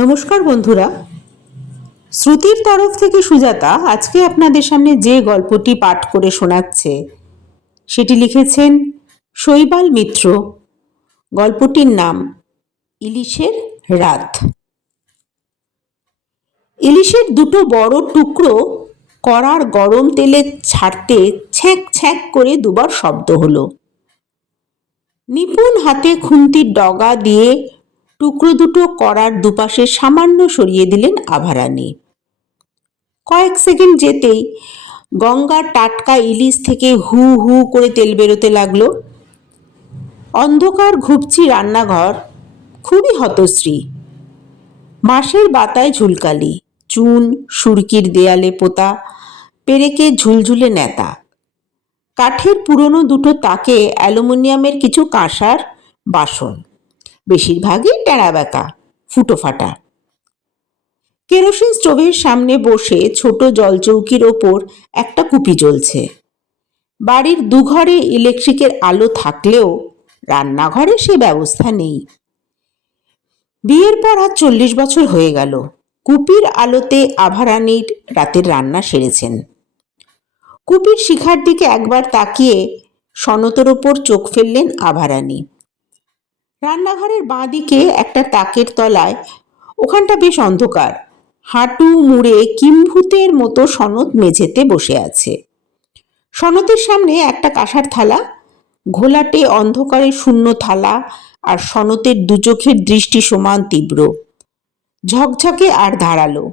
নমস্কার বন্ধুরা। শ্রুতির তরফ থেকে সুজাতা আজকে আপনাদের সামনে যে গল্পটি পাঠ করে শোনাচ্ছে, সেটি লিখেছেন শৈবাল মিত্র। গল্পটির নাম, ইলিশের রাত। ইলিশের দুটো বড় টুকরো করার গরম তেলে ছাড়তে ছ্যাঁক ছ্যাঁক করে দুবার শব্দ হলো। নিপুণ হাতে খুন্তির ডগা দিয়ে টুকরো দুটো করার দুপাশে সামান্য সরিয়ে দিলেন আভারানী। কয়েক সেকেন্ড যেতেই গঙ্গার টাটকা ইলিশ থেকে হু হু করে তেল বেরোতে লাগল। অন্ধকার ঘুপচি রান্নাঘর, খুবই হতশ্রী। মাসের বাতায় ঝুলকালি, চুন, সুরকির দেয়ালে পোতা, পেরেকে ঝুলঝুলে নেতা। কাঠের পুরনো দুটো তাকে অ্যালুমিনিয়ামের কিছু কাঁসার বাসন। বেশিরভাগই টেরা বেঁকা ফুটো ফাটা। কেরোসিন স্টোভের সামনে বসে ছোট জলচৌকির ওপর একটা কুপি জ্বলছে। বাড়ির দুঘরে ইলেকট্রিকের আলো থাকলেও রান্নাঘরে সে ব্যবস্থা নেই। বিয়ের পর আর চল্লিশ বছর হয়ে গেল। কুপির আলোতে আভারানির রাতের রান্না সেরেছেন। কুপির শিখার দিকে একবার তাকিয়ে সনতের ওপর চোখ ফেললেন আভারানী। রান্নাঘরের বাঁ দিকে একটা তাকের তলায়, ওখানটা বেশ অন্ধকার। হাঁটু মুড়ে কিম্ভূতের মতো সনদ মেঝেতে বসে আছে। সনতের সামনে একটা কাঁসার থালা, ঘোলাটে অন্ধকারে শূন্য থালা আর সনতের দু চোখের দৃষ্টি সমান তীব্র। ঝকঝকে আর ধারালো।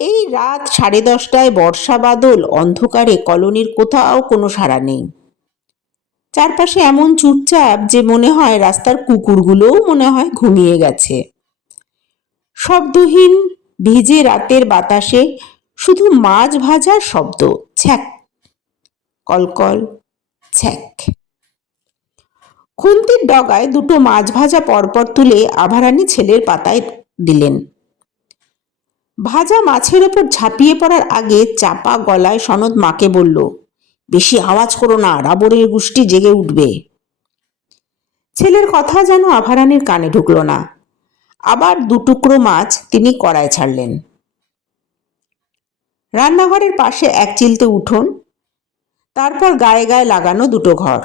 এই রাত সাড়ে দশটায় বর্ষা বাদল অন্ধকারে কলোনির কোথাও কোনো সাড়া নেই। চারপাশে এমন চুপচাপ যে মনে হয় রাস্তার কুকুরগুলোও মনে হয় ঘুমিয়ে গেছে। শব্দহীন, ভিজে রাতের বাতাসে শুধু মাছ ভাজার শব্দ, ছ্যাক, কলকল, ছ্যাক। খুন্তির ডগায় দুটো মাছ ভাজা পরপর তুলে আভারানি ছেলের পাতায় দিলেন। ভাজা মাছের ওপর ঝাঁপিয়ে পড়ার আগে চাপা গলায় সনদ মাকে বলল বেশি আওয়াজ করো না রাবরের গোষ্ঠী জেগে উঠবে। ছেলের কথা যেন আভারানির কানে ঢুকলো না। আবার দুটুকরো মাছ তিনি কড়ায় ছাড়লেন। রান্নাঘরের পাশে এক চিলতে উঠোন, তারপর গায়ে গায়ে লাগানো দুটো ঘর।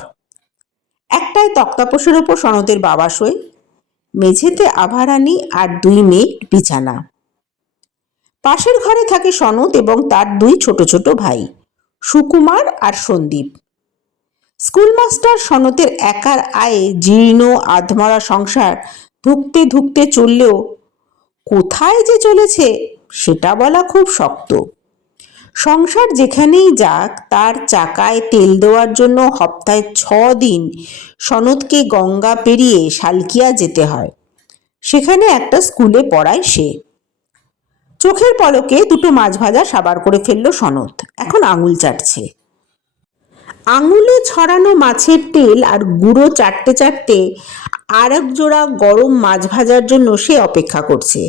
একটায় তক্তাপোষের ওপর সনতের বাবা শোয় মেঝেতে আভারানি আর দুই মেয়ে বিছানা। পাশের ঘরে থাকে সনত এবং তার দুই ছোট ছোট ভাই। সুকুমার আর সন্দীপ। স্কুলমাস্টার সনতের একার আয়ে জীর্ণ আধমরা সংসার ধুকতে ধুকতে চললেও কোথায় যে চলেছে সেটা বলা খুব শক্ত। সংসার যেখানেই যাক, তার চাকায় তেল দেওয়ার জন্য সপ্তাহে ছ দিন সনদকে গঙ্গা পেরিয়ে শালকিয়া যেতে হয়। সেখানে একটা স্কুলে পড়ায় সে। চোখের পলকে দুটো মাছ ভাজা সাবার করে ফেলল সনদ। এখন আঙুল চাটছে। আঙুলে ছড়ানো মাছের তেল আর গুঁড়ো চাটতে চাটতে আর এক জোড়া গরম মাছ ভাজার জন্য সে অপেক্ষা করছে।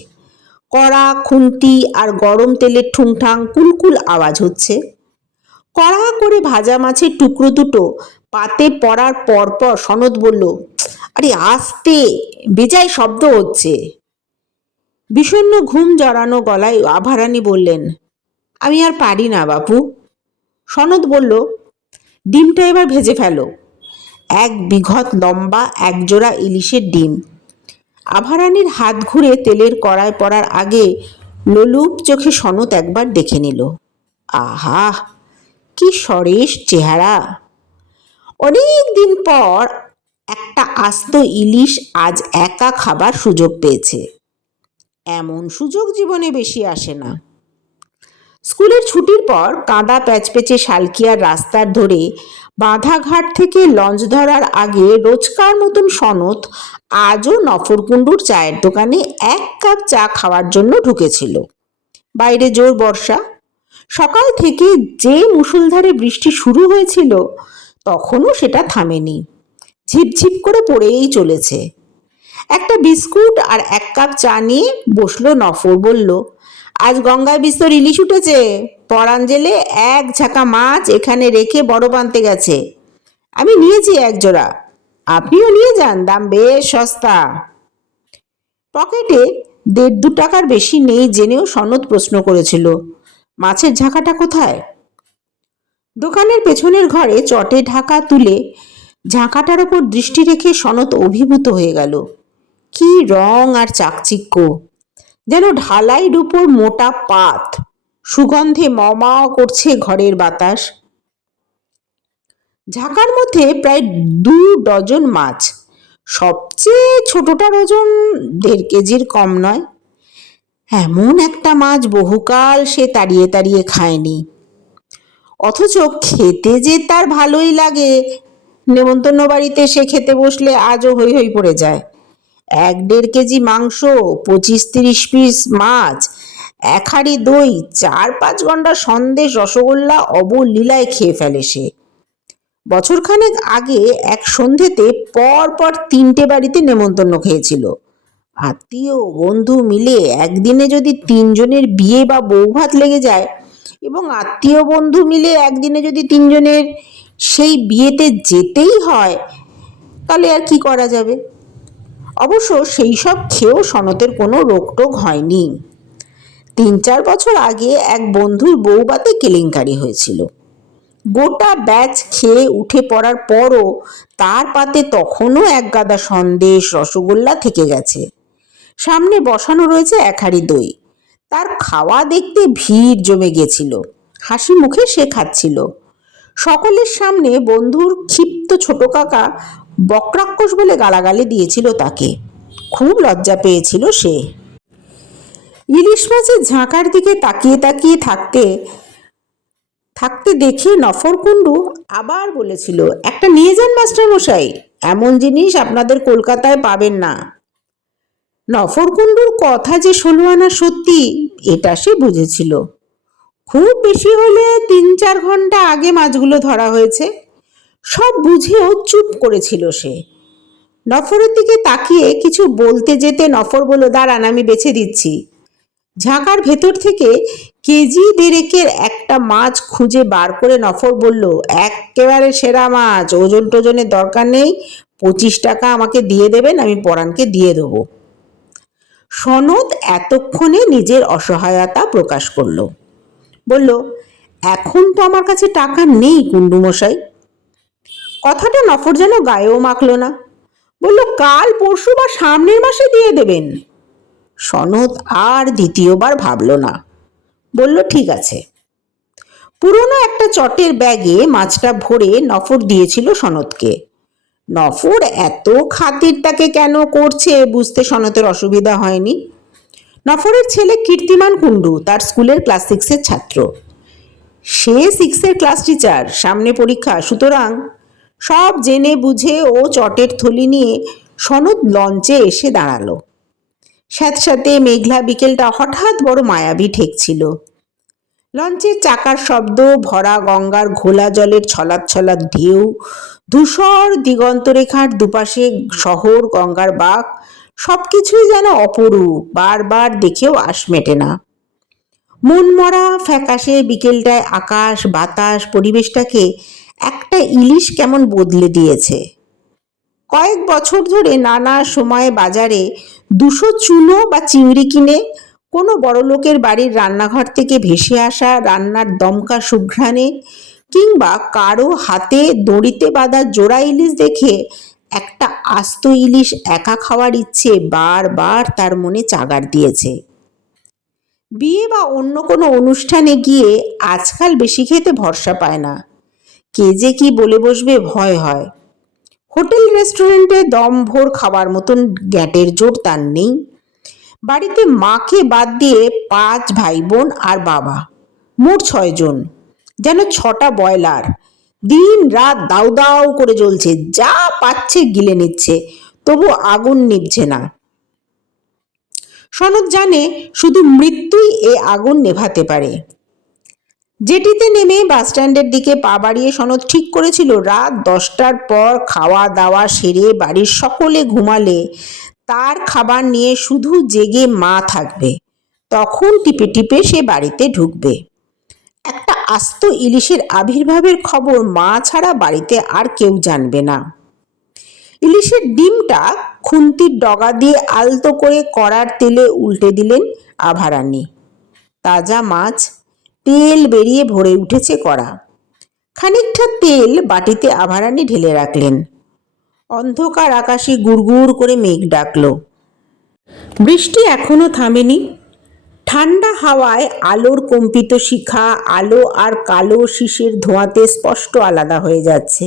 কড়া, খুন্তি আর গরম তেলের ঠুংঠাং কুলকুল আওয়াজ হচ্ছে। কড়া করে ভাজা মাছের টুকরো দুটো পাতে পড়ার পরপর সনদ বলল, আরে আস্তে, বেজায় শব্দ হচ্ছে। বিষণ্ণ ঘুম জড়ানো গলায় আভারানি বললেন, আমি আর পারি না বাপু। সনদ বলল, ডিমটা এবার ভেজে ফেলো। এক বিঘত লম্বা একজোড়া ইলিশের ডিম। আভারানির হাত ঘুরে তেলের কড়ায় পড়ার আগে লোলুপ চোখে সনত একবার দেখে নিল। আহা, কি সরেশ চেহারা! অনেক দিন পর একটা আস্ত ইলিশ আজ একা খাবার সুযোগ পেয়েছে। এমন সুযোগ জীবনে বেশি আসে না। স্কুলের ছুটির পর কাঁদা প্যাচপেচে শালকিয়ার রাস্তার ধরে বাঁধাঘাট থেকে লঞ্চ ধরার আগে রোজকার মতন সনত আজও নফরকুণ্ডুর চায়ের দোকানে এক কাপ চা খাওয়ার জন্য ঢুকেছিল। বাইরে জোর বর্ষা। সকাল থেকে যে মুষলধারে বৃষ্টি শুরু হয়েছিল, তখনও সেটা থামেনি। ঝিপঝিপ করে পড়েই চলেছে। একটা বিস্কুট আর এক কাপ চা নিয়ে বসল নফর, বলল, আজ গঙ্গায় বিস্তর ইলিশ উঠেছে। পরাণ জেলে এক ঝাঁকা মাছ এখানে রেখে বড় বানতে গেছে। আমি নিয়েছি এক জোড়া। আপনিও নিয়ে যান, দাম বেশ সস্তা। পকেটে দেড় দু টাকার বেশি নেই জেনেও সনদ প্রশ্ন করেছিল, মাছের ঝাঁকাটা কোথায়? দোকানের পেছনের ঘরে চটে ঢাকা তুলে ঝাঁকাটার ওপর দৃষ্টি রেখে সনত অভিভূত হয়ে গেল। কি রং আর চাকচিক্য। যেন ঢালাই ডুপোর মোটা পাত। সুগন্ধে মমাও করছে ঘরের বাতাস। ঝাঁকার মধ্যে প্রায় দু ডজন মাছ। সবচেয়ে ছোটটার ওজন দেড় কেজির কম নয়। এমন একটা মাছ বহুকাল সে তাড়িয়ে তাড়িয়ে খায়নি। অথচ খেতে যে তার ভালোই লাগে, নেমন্তন্ন বাড়িতে সে খেতে বসলে আজও হই হই পড়ে যায়। এক দেড় কেজি মাংস, পঁচিশ তিরিশ পিস মাছ, এক হাঁড়ি দই, চার পাঁচ ঘণ্টা সন্দেশ রসগোল্লা অবলীলায় খেয়ে ফেলে সে। বছরখানেক আগে এক সন্ধেতে পর পর তিনটে বাড়িতে নেমন্তন্ন খেয়েছিল। আত্মীয়, বন্ধু মিলে একদিনে যদি তিনজনের বিয়ে বা বউ ভাত লেগে যায় এবং আত্মীয়, বন্ধু মিলে একদিনে যদি তিনজনের সেই বিয়েতে যেতেই হয়, তাহলে আর কি করা যাবে? অবশ্য সেই সব খেয়েও সনতের কোনো রোগটোগ হয়নি। তিন চার বছর আগে এক বন্ধুর বউবাতে কেলেঙ্কারি হয়েছিল। গোটা ব্যাচ খেয়ে উঠে পড়ার পরও তার পাতে তখনও এক গাদা সন্দেশ রসগোল্লা থেকে গেছে। সামনে বসানো রয়েছে এক হাঁড়ি দই। তার খাওয়া দেখতে ভিড় জমে গেছিল। হাসি মুখে সে খাচ্ছিল। সকলের সামনে বন্ধুর ক্ষিপ্ত ছোট কাকা বক্রাক্ষস বলে গালাগালি দিয়েছিল তাকে। খুব লজ্জা পেয়েছিল সে। ইলিশ মাছের ঝাঁকার দিকে তাকিয়ে তাকিয়ে থাকতে থাকতে দেখে নফরকুণ্ডু আবার বলেছিল, একটা নিয়ে যান মাস্টার মশাই এমন জিনিস আপনাদের কলকাতায় পাবেন না। নফরকুণ্ডুর কথা যে ষোলো আনা সত্যি, এটা সে বুঝেছিল। খুব বেশি হলে তিন চার ঘণ্টা আগে মাছগুলো ধরা হয়েছে। সব বুঝেও চুপ করেছিল সে। নফরের দিকে তাকিয়ে কিছু বলতে যেতে নফর বলল, দাঁড়ান, আমি বেছে দিচ্ছি। ঝাঁকার ভেতর থেকে কেজি দেড়েকের একটা মাছ খুঁজে বার করে নফর বলল, একেবারে সেরা মাছ, ওজন টোজনের দরকার নেই, পঁচিশ টাকা আমাকে দিয়ে দেবেন, আমি পরাণকে দিয়ে দেবো। সনদ এতক্ষণে নিজের অসহায়তা প্রকাশ করল। বলল, এখন তো আমার কাছে টাকা নেই, কুণ্ডুমশাই। কথাটা নফর যেন গায়েও মাখল না। বলল, কাল পরশু বা সামনের মাসে দিয়ে দেবেন। সনদ আর দ্বিতীয়বার ভাবল না। বলল, ঠিক আছে। পুরনো একটা চটের ব্যাগে মাছটা ভরে নফর দিয়েছিল সনদকে। নফর এত খাতির তাকে কেন করছে বুঝতে সনতের অসুবিধা হয়নি। নফরের ছেলে কীর্তিমান কুণ্ডু, তার স্কুলের ক্লাস সিক্সের ছাত্র। সে সিক্সের ক্লাস টিচার, সামনে পরীক্ষা, সুতরাং সব জেনে বুঝে ও চটের থলি নিয়ে সনদ লঞ্চে এসে দাঁড়াল। স্যাঁতস্যাঁতে মেঘলা বিকেলটা হঠাৎ বড় মায়াবী ঠেকছিল। লঞ্চের চাকার শব্দ, ভরা গঙ্গার ঘোলা জলের ছলাৎ ঢেউ, ধূসর দিগন্তরেখার দুপাশে শহর, গঙ্গার বাঁক, সবকিছুই যেন অপরূপ, বারবার দেখেও আশ মেটে না। মনমরা ফ্যাকাশে বিকেলটায় আকাশ, বাতাস, পরিবেশটাকে একটা ইলিশ কেমন বদলে দিয়েছে? কয়েক বছর ধরে নানা সময়ে বাজারে দুশো চুনো বা চিংড়ি কিনে কোনো বড় লোকের বাড়ির রান্নাঘর থেকে ভেসে আসা রান্নার দমকা সুঘ্রাণে কিংবা কারও হাতে দড়িতে বাঁধা জোড়া ইলিশ দেখে একটা আস্ত ইলিশ একা খাওয়ার ইচ্ছে বারবার তার মনে চাগার দিয়েছে। বিয়ে বা অন্য কোনো অনুষ্ঠানে গিয়ে আজকাল বেশি খেতে ভরসা পায় না। কে যে কি বলে বসবে ভয় হয়। হোটেল রেস্টুরেন্টে দম ভোর খাবার মতন গ্যাটের জোর তার নেই। বাড়িতে মাকে বাদ দিয়ে পাঁচ ভাই বোন আর বাবা, মোট ছয়জন যেন ছটা বয়লার দিন রাত দাউ দাউ করে জ্বলছে, যা পাচ্ছে গিলে নিচ্ছে, তবু আগুন নিভছে না। সনদ জানে শুধু মৃত্যুই এ আগুন নেভাতে পারে। জেটিতে নেমে বাসস্ট্যান্ডের দিকে পা বাড়িয়ে সনদ ঠিক করেছিল। রাত দশটার পর খাওয়া দাওয়া সেরে বাড়ির সকলে ঘুমালে। তার খাবার নিয়ে শুধু জেগে মা থাকবে। তখন টিপে টিপে সে বাড়িতে ঢুকবে। একটা আস্ত ইলিশের আবির্ভাবের খবর মা ছাড়া বাড়িতে আর কেউ জানবে না। ইলিশের ডিমটা খুন্তির ডগা দিয়ে আলতো করে কড়ার তেলে উল্টে দিলেন আভারানি। তাজা মাছ তেল বেরিয়ে ভরে উঠেছে কড়া। খানিকটা তেল বাটিতে আভারানি ঢেলে রাখলেন। অন্ধকার আকাশে গুড়গুড় করে মেঘ ডাকল। বৃষ্টি এখনও থামেনি। ঠান্ডা হাওয়ায় আলোর কম্পিত শিখা আলো আর কালো শিশের ধোঁয়াতে স্পষ্ট আলাদা হয়ে যাচ্ছে।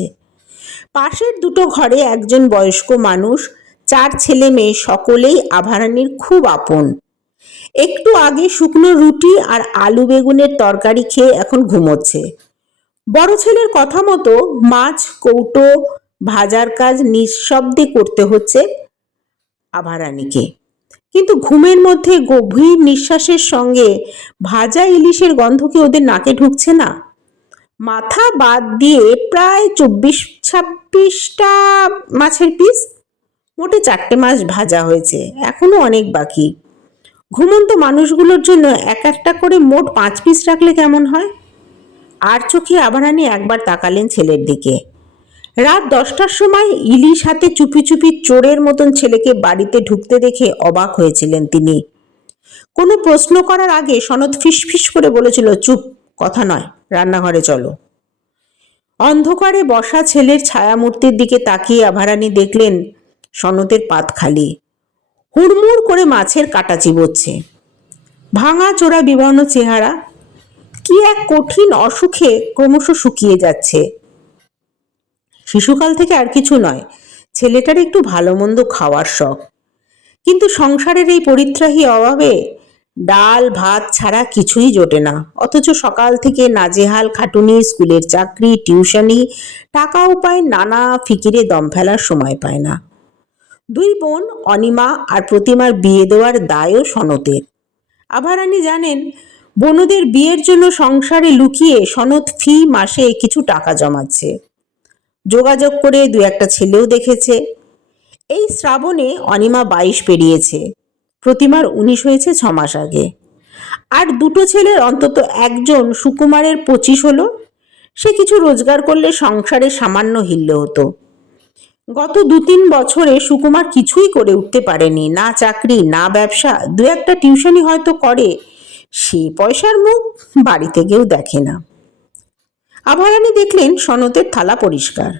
পাশের দুটো ঘরে একজন বয়স্ক মানুষ, চার ছেলে মেয়ে সকলেই আভারানির খুব আপন। একটু আগে শুকনো রুটি আর আলু বেগুনের তরকারি খেয়ে এখন ঘুমোচ্ছে। বড় ছেলের কথা মতো মাছ, কৌটো, ভাজার কাজ নিঃশব্দে করতে হচ্ছে আভারানিকে। কিন্তু ঘুমের মধ্যে গভীর নিঃশ্বাসের সঙ্গে ভাজা ইলিশের গন্ধ কি ওদের নাকে ঢুকছে না? মাথা বাদ দিয়ে প্রায় চব্বিশ, ছাব্বিশটা মাছের পিস মোটে চারটে মাছ ভাজা হয়েছে, এখনও অনেক বাকি। ঘুমন্ত মানুষগুলোর জন্য এক একটা করে মোট পাঁচ পিস রাখলে কেমন হয়? আর চোখে আবারানি একবার তাকালেন ছেলের দিকে। রাত দশটার সময় ইলিশ হাতে চুপি চুপি চোরের মতন ছেলেকে বাড়িতে ঢুকতে দেখে অবাক হয়েছিলেন তিনি। কোনো প্রশ্ন করার আগে সনদ ফিসফিস করে বলেছিল, চুপ, কথা নয়, রান্নাঘরে চলো। অন্ধকারে বসা ছেলের ছায়ামূর্তির দিকে তাকিয়ে আভারানি দেখলেন সনদের পাত খালি। হুড়মুড় করে মাছের কাটা চিবোচ্ছে। ভাঙা চোরা বিবর্ণ চেহারা, কি এক কঠিন অসুখে ক্রমশ শুকিয়ে যাচ্ছে। শিশুকাল থেকে আর কিছু নয়, ছেলেটার একটু ভালো মন্দ খাওয়ার শখ। কিন্তু সংসারের এই পরিত্রাহী অভাবে ডাল, ভাত ছাড়া কিছুই জোটে না। অথচ সকাল থেকে নাজেহাল খাটুনি, স্কুলের চাকরি, টিউশনি, টাকা উপায় নানা ফিকিরে দম ফেলার সময় পায় না। দুই বোন অনিমা আর প্রতিমার বিয়ে দেওয়ার দায়ও সনতের আভারানি জানেন, বোনদের বিয়ের জন্য সংসারে লুকিয়ে সনদ ফি মাসে কিছু টাকা জমাচ্ছে। যোগাযোগ করে দু একটা ছেলেও দেখেছে। এই শ্রাবণে অনিমা বাইশ পেরিয়েছে। প্রতিমার উনিশ হয়েছে ছ মাস আগে। আর দুটো ছেলের অন্তত একজন সুকুমারের পঁচিশ হলো। সে কিছু রোজগার করলে সংসারে সামান্য হিললে হতো। গত দু তিন বছরে সুকুমার কিছুই করে উঠতে পারেনি। না চাকরি, না ব্যবসা, দু একটা টিউশনি হয়তো করে। সে পয়সার মুখ বাড়িতে কেউ দেখে না। আভারানি দেখলেন সনতের থালা পরিষ্কার।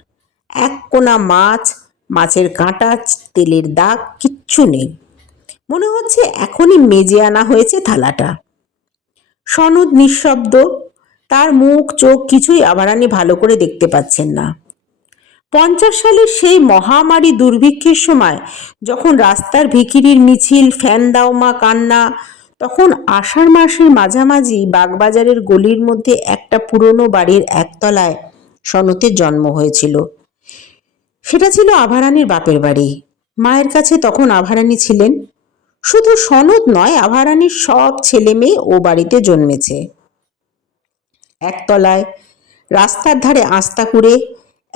এক কোনা মাছ, মাছের কাঁটা, তেলের দাগ, কিচ্ছু নেই। মনে হচ্ছে এখনই মেজে আনা হয়েছে থালাটা। সনদ নিঃশব্দ। তার মুখ, চোখ কিছুই আভারানি ভালো করে দেখতে পাচ্ছেন না। পঞ্চাশ সালের সেই মহামারী দুর্ভিক্ষের সময় যখন রাস্তার ভিখিরির মিছিল, ফ্যান দাও মা কান্না, তখন আষাঢ় মাসের মাঝামাঝি বাগবাজারের গলির মধ্যে একটা পুরনো বাড়ির একতলায় সনতের জন্ম হয়েছিল। সেটা ছিল আভারানির বাপের বাড়ি। মায়ের কাছে তখন আভারানি ছিলেন। শুধু সনদ নয়, আভারানির সব ছেলে মেয়ে ও বাড়িতে জন্মেছে। একতলায় রাস্তার ধারে আস্তা করে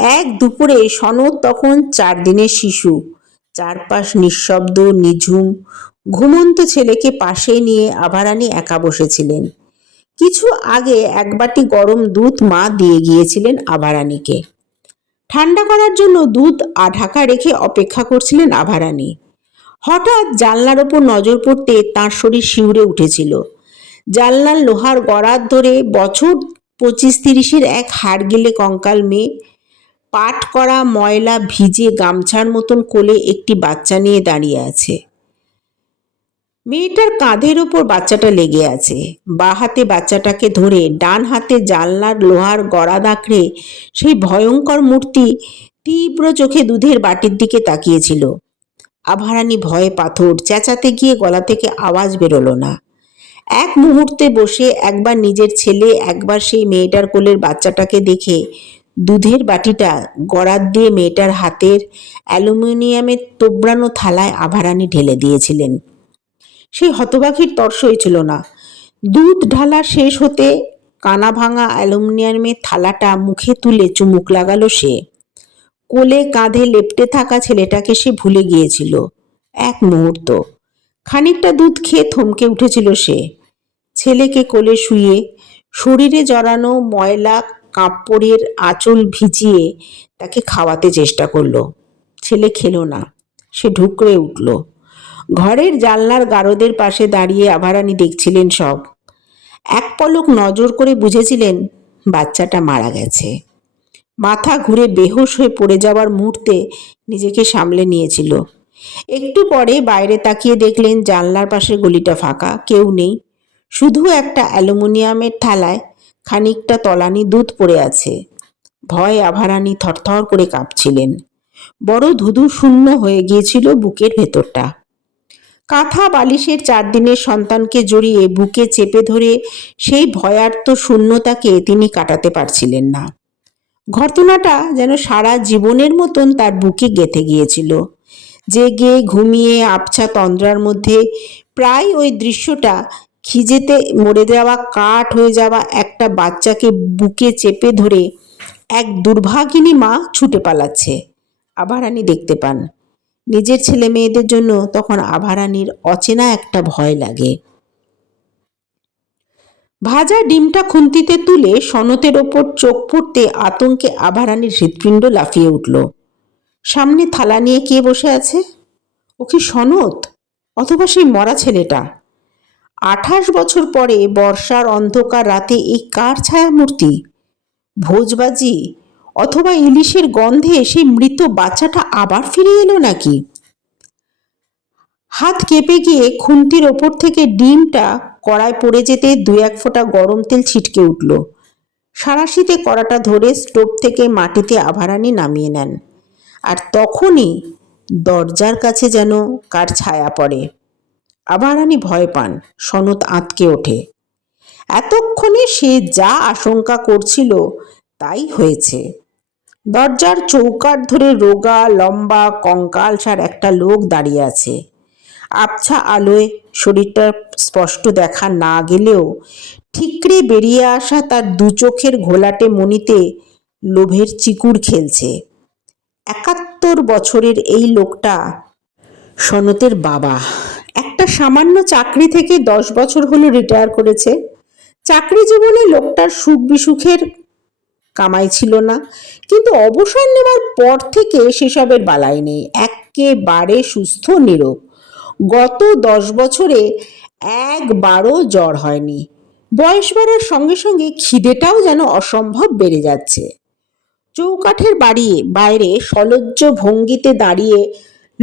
এক দুপুরে সনদ তখন চার দিনের শিশু। চারপাশ নিঃশব্দ, নিঝুম। ঘুমন্ত ছেলেকে পাশে নিয়ে আভারানি একা বসেছিলেন। কিছু আগে এক বাটি গরম দুধ মা দিয়ে গিয়েছিলেন আভারানিকে। ঠান্ডা করার জন্য দুধ ঢাকা রেখে অপেক্ষা করছিলেন আভারানি। হঠাৎ জানলার ওপর নজর পড়তে তাঁর শরীর শিউরে উঠেছিল। জানলার লোহার গড়ার ধরে বছর পঁচিশ তিরিশের এক হাড় গেলে কঙ্কাল মেয়ে পাট করা ময়লা ভিজে গামছার মতন কোলে একটি বাচ্চা নিয়ে দাঁড়িয়ে আছে। মেয়েটার কাঁধের ওপর বাচ্চাটা লেগে আছে। বা হাতে বাচ্চাটাকে ধরে ডান হাতে জানলার লোহার গড়া দাঁকড়ে সেই ভয়ঙ্কর মূর্তি তীব্র চোখে দুধের বাটির দিকে তাকিয়েছিল। আভারানি ভয়ে পাথর চেঁচাতে গিয়ে গলা থেকে আওয়াজ বেরোলো না। এক মুহূর্তে বসে একবার নিজের ছেলে, একবার সেই মেয়েটার কোলের বাচ্চাটাকে দেখে দুধের বাটিটা গড়ার দিয়ে মেয়েটার হাতের অ্যালুমিনিয়ামের তোবড়ানো থালায় আভারানি ঢেলে দিয়েছিলেন। সেই হতবাকির তর্স হয়েছিল না। দুধ ঢালা শেষ হতে কানা ভাঙা অ্যালুমিনিয়ামের থালাটা মুখে তুলে চুমুক লাগালো সে। কোলে কাঁধে লেপটে থাকা ছেলেটাকে সে ভুলে গিয়েছিল। এক মুহূর্ত। খানিকটা দুধ খেয়ে থমকে উঠেছিল সে। ছেলেকে কোলে শুয়ে শরীরে জড়ানো ময়লা কাপড়ের আঁচল ভিজিয়ে তাকে খাওয়াতে চেষ্টা করল। ছেলে খেলো না, সে ঢুকরে উঠল। ঘরের জানলার গারদের পাশে দাঁড়িয়ে আভারানি দেখছিলেন সব। এক পলক নজর করে বুঝেছিলেন বাচ্চাটা মারা গেছে। মাথা ঘুরে বেহুশ হয়ে পড়ে যাওয়ার মুহূর্তে নিজেকে সামলে নিয়েছিল। একটু পরে বাইরে তাকিয়ে দেখলেন জানলার পাশে গলিটা ফাঁকা, কেউ নেই। শুধু একটা অ্যালুমিনিয়ামের থালায় খানিকটা তলানি দুধ পড়ে আছে। ভয় আভারানি থরথর করে কাঁপছিলেন। বড় ধুধু শূন্য হয়ে গিয়েছিল বুকের ভেতরটা। কাঁথা বালিশের চার দিনের সন্তানকে জড়িয়ে বুকে চেপে ধরে সেই ভয়ার্ত শূন্যতাকে তিনি কাটাতে পারছিলেন না। ঘটনাটা যেন সারা জীবনের মতন তার বুকে গেঁথে গিয়েছিল। জেগে ঘুমিয়ে আবছা তন্দ্রার মধ্যে প্রায় ওই দৃশ্যটা খিজেতে মরে যাওয়া কাঠ হয়ে যাওয়া একটা বাচ্চাকে বুকে চেপে ধরে এক দুর্ভাগিনী মা ছুটে পালাচ্ছে। আভারানি দেখতে পান। নিজের ছেলে মেয়েদের জন্য তখন আভারানির অচেনা একটা ভয় লাগে। ভাজা ডিমটা খুন্তিতে তুলে সনতের ওপর চোখ পড়তে আতঙ্কে আভারানির হৃৎপিণ্ড লাফিয়ে উঠল। সামনে থালা নিয়ে কে বসে আছে? ও কি সনত অথবা সেই মরা ছেলেটা? আঠাশ বছর পরে বর্ষার অন্ধকার রাতে এই কার ছায়া মূর্তি ভোজবাজি অথবা ইলিশের গন্ধে সেই মৃত বাচ্চাটা আবার ফিরে এলো নাকি? হাত কেঁপে গিয়ে খুন্তির ওপর থেকে ডিমটা কড়ায় পড়ে যেতে দু এক ফোঁটা গরম তেল ছিটকে উঠল। সারাশিতে কড়াটা ধরে স্টোভ থেকে মাটিতে আভারানি নামিয়ে নেন। আর তখনই দরজার কাছে যেন কার ছায়া পড়ে। আভারানি ভয় পান সনত আঁতকে ওঠে। এতক্ষণে সে যা আশঙ্কা করছিল তাই হয়েছে। দরজার চৌকাঠ ধরে রোগা, লম্বা কঙ্কালসার একটা লোক দাঁড়িয়ে আছে। আবছা আলোয় শরীরটা স্পষ্ট দেখা না গেলেও ঠিকরে বেরিয়ে আসা তার দু চোখের ঘোলাটে মনিতে লোভের চিকুর খেলছে। একাত্তর বছরের এই লোকটা সনতের বাবা। একটা সামান্য চাকরি থেকে দশ বছর হলো রিটায়ার করেছে। চাকরি জীবনে লোকটার সুখ বিসুখের কামাই ছিল না। কিন্তু অবসর নেওয়ার পর থেকে সেসবের বালাই নেই। একেবারে সুস্থ নিরোগ গত দশ বছরে একবারও জ্বর হয়নি। বয়স বাড়ার সঙ্গে সঙ্গে খিদেটাও যেন অসম্ভব বেড়ে যাচ্ছে। চৌকাঠের বাড়ি বাইরে সলজ্জ ভঙ্গিতে দাঁড়িয়ে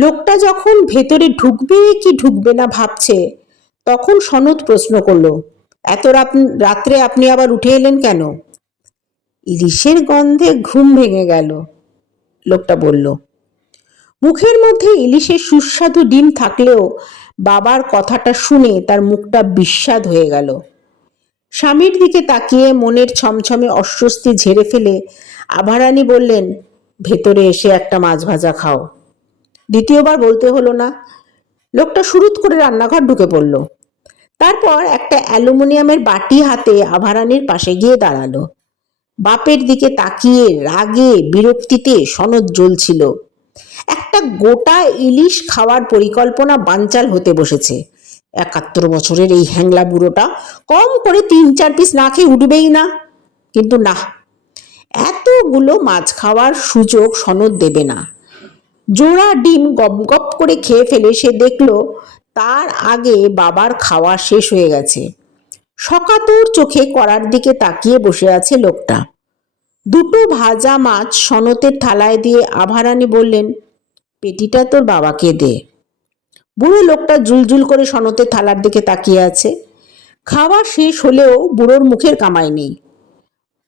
লোকটা যখন ভেতরে ঢুকবে কি ঢুকবে না ভাবছে, তখন সনদ প্রশ্ন করল, এত রাত্রে আপনি আবার উঠে এলেন কেন? ইলিশের গন্ধে ঘুম ভেঙে গেল। লোকটা বলল, মুখের মধ্যে ইলিশের সুস্বাদু ডিম থাকলেও বাবার কথাটা শুনে তার মুখটা বিস্বাদ হয়ে গেল। স্বামীর দিকে তাকিয়ে মনের ছমছমে অস্বস্তি ঝেড়ে ফেলে আভারানি বললেন, ভেতরে এসে একটা মাছ ভাজা খাও। দ্বিতীয়বার বলতে হলো না। লোকটা শুরুত করে রান্নাঘর ঢুকে পড়ল। তারপর একটা অ্যালুমিনিয়ামের বাটি হাতে আভারানির পাশে গিয়ে দাঁড়াল। বাপের দিকে তাকিয়ে রাগে, বিরক্তিতে সনদ জ্বলছিল। একটা গোটা ইলিশ খাওয়ার পরিকল্পনা বানচাল হতে বসেছে। একাত্তর বছরের এই হ্যাংলা বুড়োটা কম করে তিন চার পিস না খেয়ে উঠবেই না। কিন্তু না, এতগুলো মাছ খাওয়ার সুযোগ সনদ দেবে না। জোড়া ডিম গপ গপ করে খেয়ে ফেলে সে দেখল তার আগে বাবার খাওয়া শেষ হয়ে গেছে। সকাতুর চোখে করার দিকে তাকিয়ে বসে আছে লোকটা। দুটো ভাজা মাছ সনতের থালায় দিয়ে আভারানি বললেন, পেটিটা তোর বাবাকে দে। বুড়ো লোকটা জুলজুল করে সনতের থালার দিকে তাকিয়ে আছে। খাওয়া শেষ হলেও বুড়োর মুখের কামাই নেই।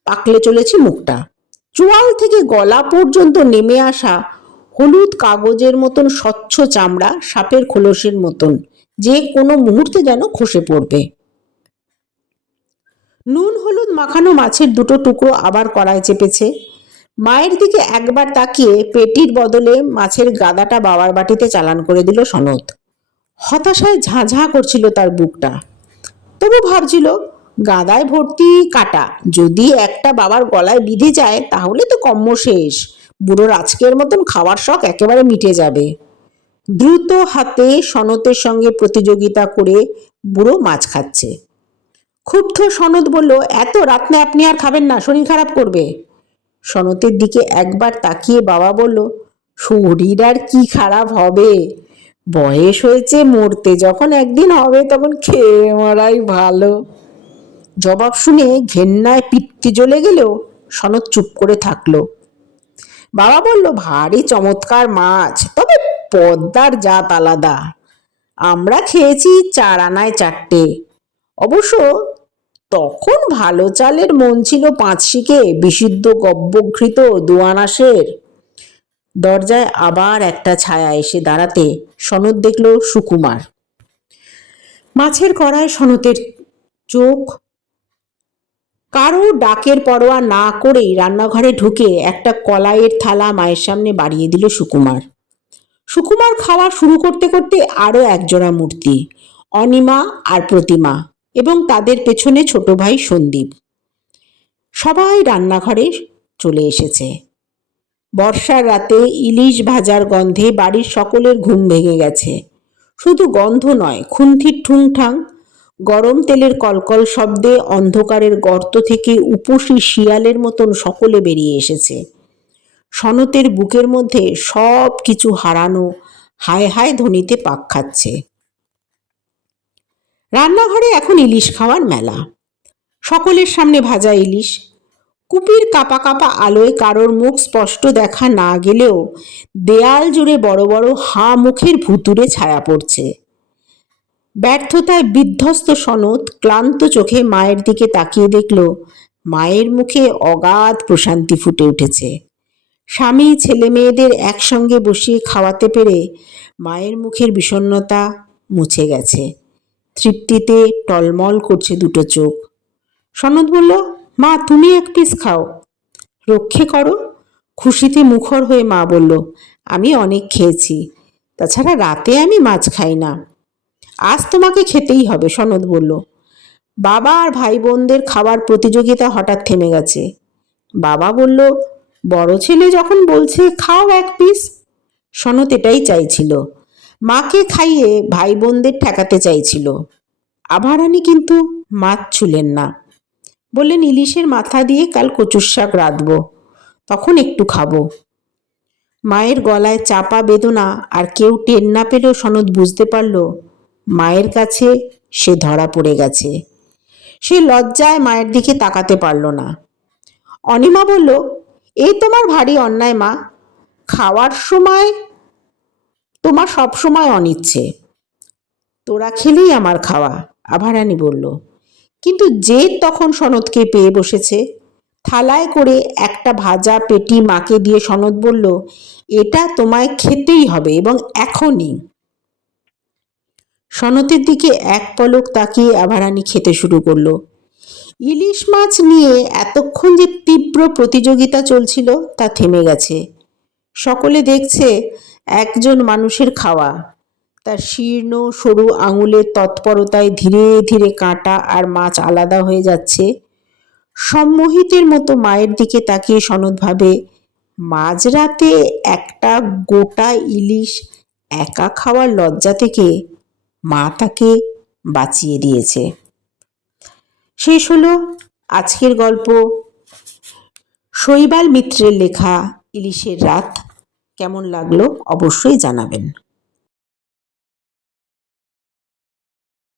পাকলে চলেছে মুখটা। চোয়াল থেকে গলা পর্যন্ত নেমে আসা হলুদ কাগজের মতন স্বচ্ছ চামড়া সাপের খোলসের মতন। যে কোনো মুহূর্তে যেন খসে পড়বে। নুন হলুদ মাখানো মাছের দুটো টুকরো আবার কড়ায় চেপেছে। মায়ের দিকে একবার তাকিয়ে পেটির বদলে মাছের গাদাটা বাবার বাটিতে চালান করে দিল সনদ। হতাশায় ঝাঁঝাঁ করছিল তার বুকটা। তবু ভাবছিল, গাদায় ভর্তি কাটা, যদি একটা বাবার গলায় বিধে যায় তাহলে তো কম্ম শেষ। বুড়োর আজকের মতন খাওয়ার শখ একেবারে মিটে যাবে। দ্রুত হাতে সনতের সঙ্গে প্রতিযোগিতা করে বুড়ো মাছ খাচ্ছে। ক্ষুব্ধ সনদ বলল, এত রাত্রে আপনি আর খাবেন না, শরীর খারাপ করবে। সনতের দিকে একবার তাকিয়ে বাবা বলল, শরীর আর কি খারাপ হবে? বয়স হয়েছে, মরতে যখন একদিন হবে, তখন খেয়ে মরাই ভালো। জবাব শুনে ঘেন্নায় পিত্তি জ্বলে গেলেও সনদ চুপ করে থাকল। বাবা বলল, ভারী চমৎকার মাছ, তবে পদ্মার জাত আলাদা। আমরা খেয়েছি চার আনায় চারটে। অবশ্য তখন ভালো চালের মন ছিল পাঁচ শিকে বিশুদ্ধ গব্যঘৃত দোয়ানাসের দরজায় আবার একটা ছায়া এসে দাঁড়াতে সনদ দেখল সুকুমার। মাছের কড়ায় সনতের চোখ কারও ডাকের পরোয়া না করেই রান্নাঘরে ঢুকে একটা কলাইয়ের থালা মায়ের সামনে বাড়িয়ে দিল সুকুমার। সুকুমার খাওয়া শুরু করতে করতে আরও একজোড়া মূর্তি, অনিমা আর প্রতিমা এবং তাদের পেছনে ছোট ভাই সন্দীপ। সবাই রান্নাঘরে চলে এসেছে। বর্ষার রাতে ইলিশ ভাজার গন্ধে বাড়ির সকলের ঘুম ভেঙে গেছে। শুধু গন্ধ নয়, খুন্তির ঠুংঠাং গরম তেলের কলকল শব্দে অন্ধকারের গর্ত থেকে উপসী শিয়ালের মতন সকলে বেরিয়ে এসেছে। সনতের বুকের মধ্যে সব কিছু হারানো, হায় হায় ধ্বনিতে পাক খাচ্ছে। রান্নাঘরে এখন ইলিশ খাওয়ার মেলা। সকলের সামনে ভাজা ইলিশ। কুপির কাপা কাপা আলোয় কারোর মুখ স্পষ্ট দেখা না গেলেও দেয়াল জুড়ে বড় বড় হা মুখের ভুতুরে ছায়া পড়ছে। ব্যর্থতায় বিধ্বস্ত সনদ ক্লান্ত চোখে মায়ের দিকে তাকিয়ে দেখল, মায়ের মুখে অগাধ প্রশান্তি ফুটে উঠেছে। স্বামী ছেলে মেয়েদের একসঙ্গে বসিয়ে খাওয়াতে পেরে মায়ের মুখের বিষণ্ণতা মুছে গেছে। তৃপ্তিতে টলমল করছে দুটো চোখ। সনদ বলল, মা, তুমি এক পিস খাও। রক্ষে করো। খুশিতে মুখর হয়ে মা বলল, আমি অনেক খেয়েছি। তাছাড়া রাতে আমি মাছ খাই না। আজ তোমাকে খেতেই হবে, সনদ বলল। বাবা আর ভাই বোনদের খাবার প্রতিযোগিতা হঠাৎ থেমে গেছে। বাবা বলল, বড় ছেলে যখন বলছে, খাও এক পিস সনত এটাই চাইছিল। মাকে খাইয়ে ভাই বোনদের ঠেকাতে চাইছিল। আভারানি কিন্তু মাছ ছুলেন না। বললেন, ইলিশের মাথা দিয়ে কাল কচুর শাক রাঁধবো, তখন একটু খাব। মায়ের গলায় চাপা বেদনা আর কেউ টের না পেলেও সনদ বুঝতে পারল মায়ের কাছে সে ধরা পড়ে গেছে। সে লজ্জায় মায়ের দিকে তাকাতে পারল না। অনিমা বলল এই তোমার ভারী অন্যায় মা। খাওয়ার সময় তোমার সব সময় অনিচ্ছে। তোরা খেলেই আমার খাওয়া। আভারানি বলল, কিন্তু যে তখন সনদকে পেয়ে বসেছে। থালায় করে একটা ভাজা পেটি মাকে দিয়ে সনদ বলল, এটা তোমায় খেতেই হবে এবং এখনই। সনতের দিকে এক পলক তাকিয়ে আভারানি খেতে শুরু করল। ইলিশ মাছ নিয়ে এতক্ষণ যে তীব্র প্রতিযোগিতা চলছিল, তা থেমে গেছে। সকলে দেখছে একজন মানুষের খাওয়া। তার শীর্ণ, সরু আঙুলের তৎপরতায় ধীরে ধীরে কাঁটা আর মাছ আলাদা হয়ে যাচ্ছে। সম্মোহিতের মতো মায়ের দিকে তাকিয়ে সনদ ভাবে, মাঝরাতে একটা গোটা ইলিশ একা খাওয়ার লজ্জা থেকে মা তাকে বাঁচিয়ে দিয়েছে। শেষ হলো আজকের গল্প। শৈবাল মিত্রের লেখা ইলিশের রাত। কেমন লাগল অবশ্যই জানাবেন।